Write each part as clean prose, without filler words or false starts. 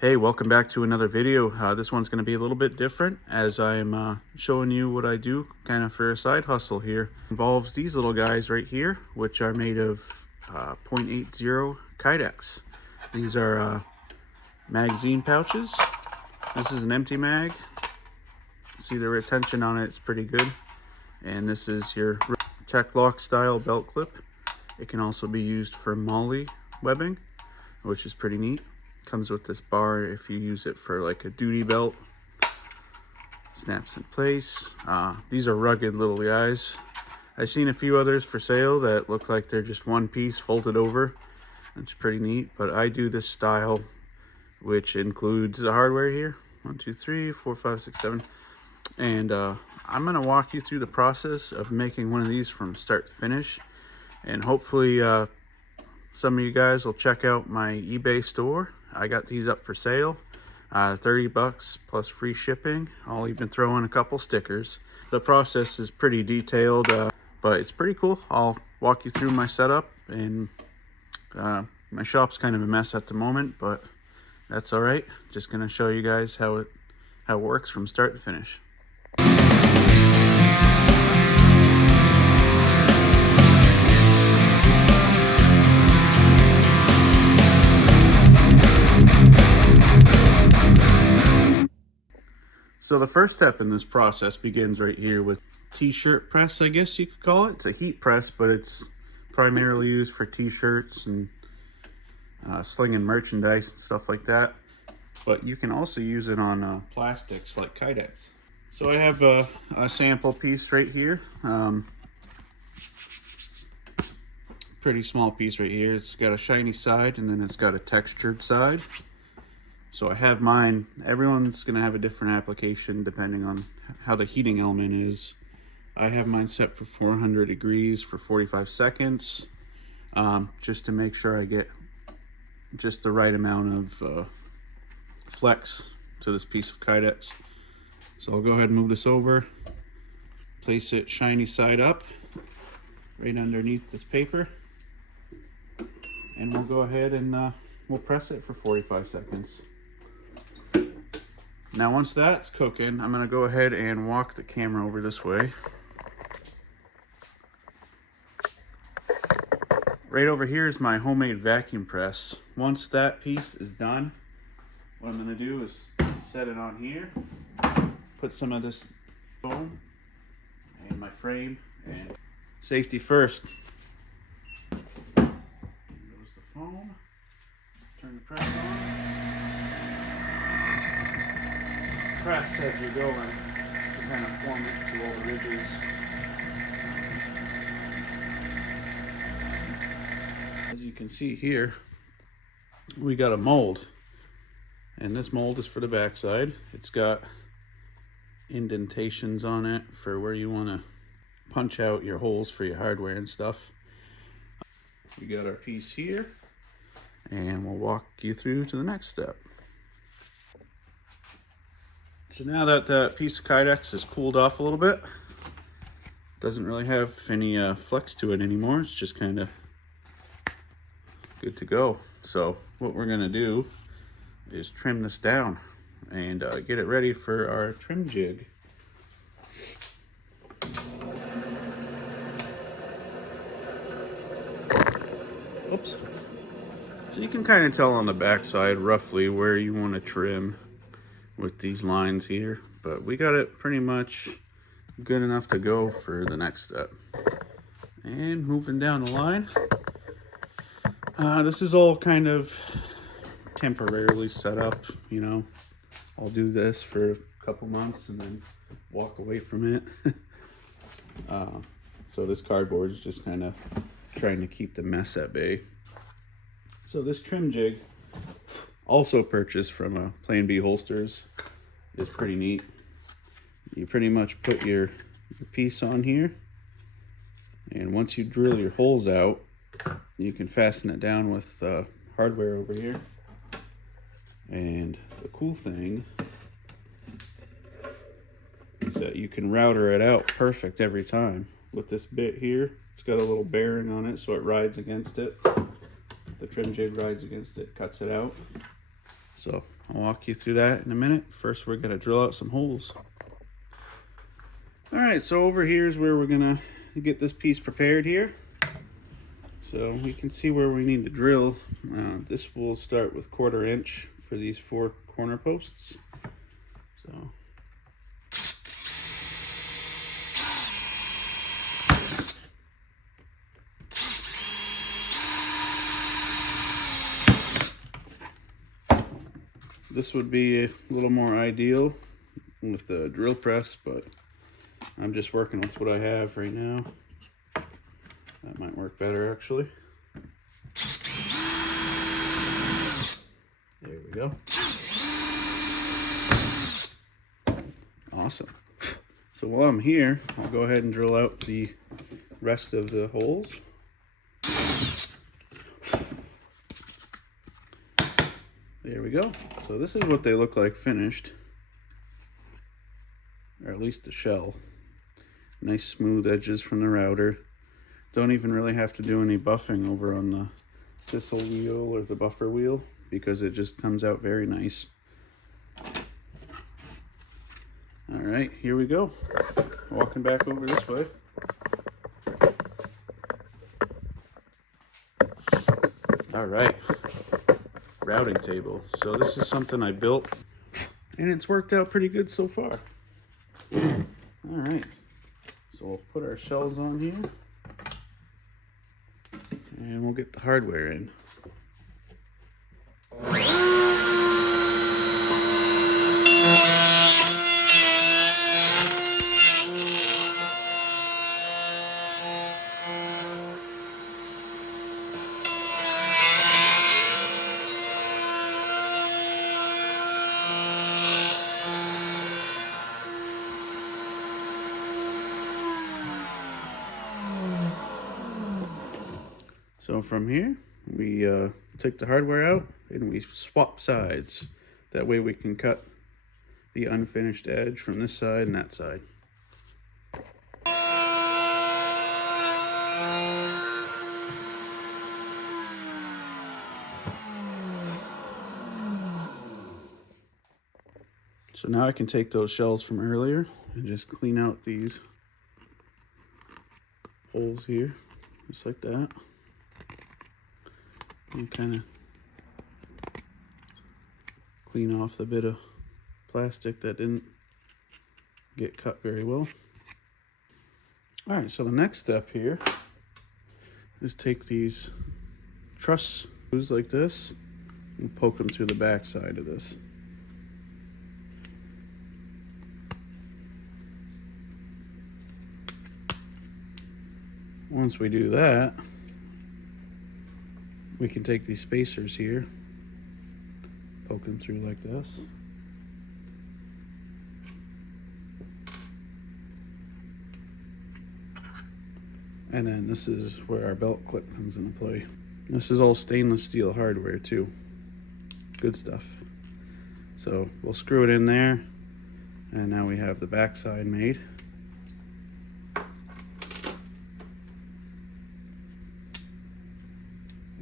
Hey, welcome back to another video. This one's going to be a little bit different as I'm showing you what I do kind of for a side hustle here. Involves these little guys right here, which are made of .80 Kydex. These are magazine pouches. This is an empty mag. See the retention on it, it's pretty good. And this is your tech lock style belt clip. It can also be used for molly webbing, which is pretty neat. Comes with this bar if you use it for like a duty belt. Snaps in place. These are rugged little guys. I've seen a few others for sale that look like they're just one piece folded over. It's pretty neat, but I do this style, which includes the hardware here. 1, 2, 3, 4, 5, 6, 7. And I'm gonna walk you through the process of making one of these from start to finish. And hopefully some of you guys will check out my eBay store. I got these up for sale, 30 bucks plus free shipping. I'll even throw in a couple stickers. The process is pretty detailed, but it's pretty cool. I'll walk you through my setup, and my shop's kind of a mess at the moment, but that's all right. Just gonna show you guys how it works from start to finish. So the first step in this process begins right here with t-shirt press, I guess you could call it. It's a heat press, but it's primarily used for t-shirts and slinging merchandise and stuff like that. But you can also use it on plastics like Kydex. So I have a sample piece right here. Pretty small piece right here. It's got a shiny side and then it's got a textured side. So I have mine. Everyone's gonna have a different application depending on how the heating element is. I have mine set for 400 degrees for 45 seconds, just to make sure I get just the right amount of flex to this piece of Kydex. So I'll go ahead and move this over, place it shiny side up, right underneath this paper, and we'll go ahead and we'll press it for 45 seconds. Now once that's cooking, I'm going to go ahead and walk the camera over this way. Right over here is my homemade vacuum press. Once that piece is done, what I'm going to do is set it on here, put some of this foam in my frame, and safety first. Here goes the foam. Turn the press on. Press as you're going to kind of form it to all the ridges. As you can see here, we got a mold, and this mold is for the backside. It's got indentations on it for where you want to punch out your holes for your hardware and stuff. We got our piece here, and we'll walk you through to the next step. So now that that piece of Kydex is cooled off a little bit, doesn't really have any flex to it anymore. It's just kind of good to go. So what we're gonna do is trim this down and get it ready for our trim jig. Oops. So you can kind of tell on the back side roughly where you want to trim with these lines here, but we got it pretty much good enough to go for the next step. And moving down the line, this is all kind of temporarily set up, you know. I'll do this for a couple months and then walk away from it. So this cardboard is just kind of trying to keep the mess at bay. So this trim jig, also purchased from Plan B Holsters, is pretty neat. You pretty much put your piece on here, and once you drill your holes out, you can fasten it down with hardware over here. And the cool thing is that you can router it out perfect every time. With this bit here, it's got a little bearing on it so it rides against it. The trim jig rides against it, cuts it out. So I'll walk you through that in a minute. First, we're gonna drill out some holes. All right, so over here is where we're gonna get this piece prepared here. So we can see where we need to drill. This will start with 1/4 inch for these 4 corner posts. So this would be a little more ideal with the drill press, but I'm just working with what I have right now. That might work better, actually. There we go. Awesome. So while I'm here, I'll go ahead and drill out the rest of the holes. There we go. So this is what they look like finished, or at least the shell. Nice smooth edges from the router. Don't even really have to do any buffing over on the sisal wheel or the buffer wheel because it just comes out very nice. All right, here we go. Walking back over this way. All right, routing table. So this is something I built and it's worked out pretty good so far. All right, so we'll put our shells on here and we'll get the hardware in. So from here, we take the hardware out and we swap sides. That way we can cut the unfinished edge from this side and that side. So now I can take those shells from earlier and just clean out these holes here, just like that. And kind of clean off the bit of plastic that didn't get cut very well. All right, so the next step here is take these truss screws like this and poke them through the back side of this. Once we do that, we can take these spacers here, poke them through like this. And then this is where our belt clip comes into play. This is all stainless steel hardware too. Good stuff. So we'll screw it in there, and now we have the back side made.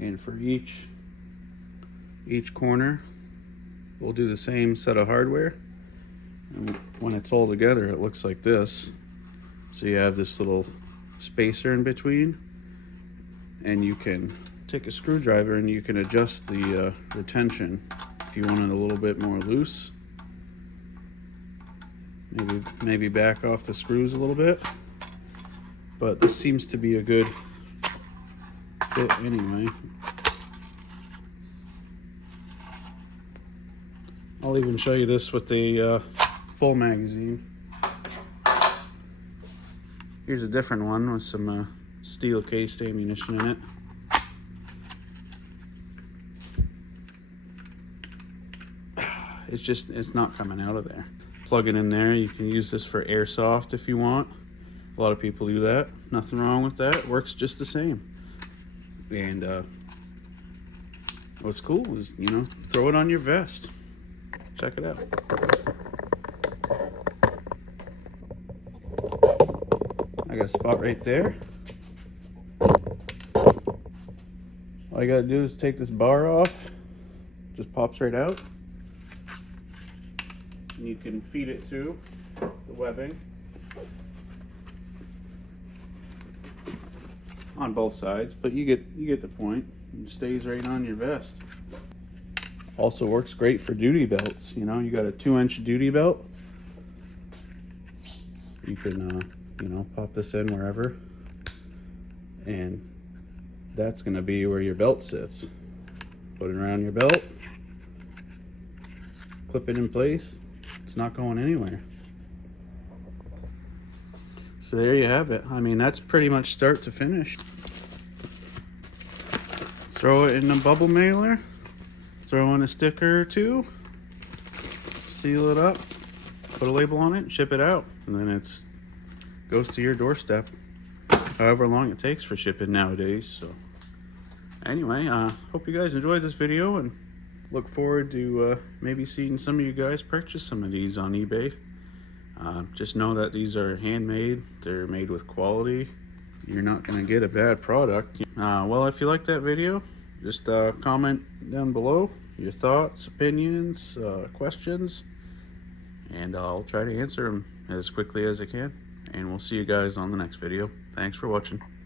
And for each corner, we'll do the same set of hardware. And when it's all together, it looks like this. So you have this little spacer in between, and you can take a screwdriver and you can adjust the retention if you want it a little bit more loose. Maybe back off the screws a little bit. But this seems to be a good fit anyway. I'll even show you this with the full magazine. Here's a different one with some steel cased ammunition in it. It's not coming out of there. Plug it in there. You can use this for airsoft if you want. A lot of people do that. Nothing wrong with that. It works just the same. And what's cool is, you know, throw it on your vest. Check it out. I got a spot right there. All you gotta do is take this bar off. Just pops right out. and you can feed it through the webbing on both sides, but you get the point. It stays right on your vest. Also works great for duty belts. You know, you got a 2-inch duty belt. You can, you know, pop this in wherever, and that's going to be where your belt sits. Put it around your belt, clip it in place. It's not going anywhere. So there you have it. I mean, that's pretty much start to finish. Throw it in a bubble mailer, throw in a sticker or two, seal it up, put a label on it, ship it out, and then it's goes to your doorstep, however long it takes for shipping nowadays. So anyway, hope you guys enjoyed this video, and look forward to maybe seeing some of you guys purchase some of these on eBay. Just know that these are handmade. They're made with quality. You're not going to get a bad product. Well, if you liked that video, just comment down below your thoughts, opinions, questions, and I'll try to answer them as quickly as I can. And we'll see you guys on the next video. Thanks for watching.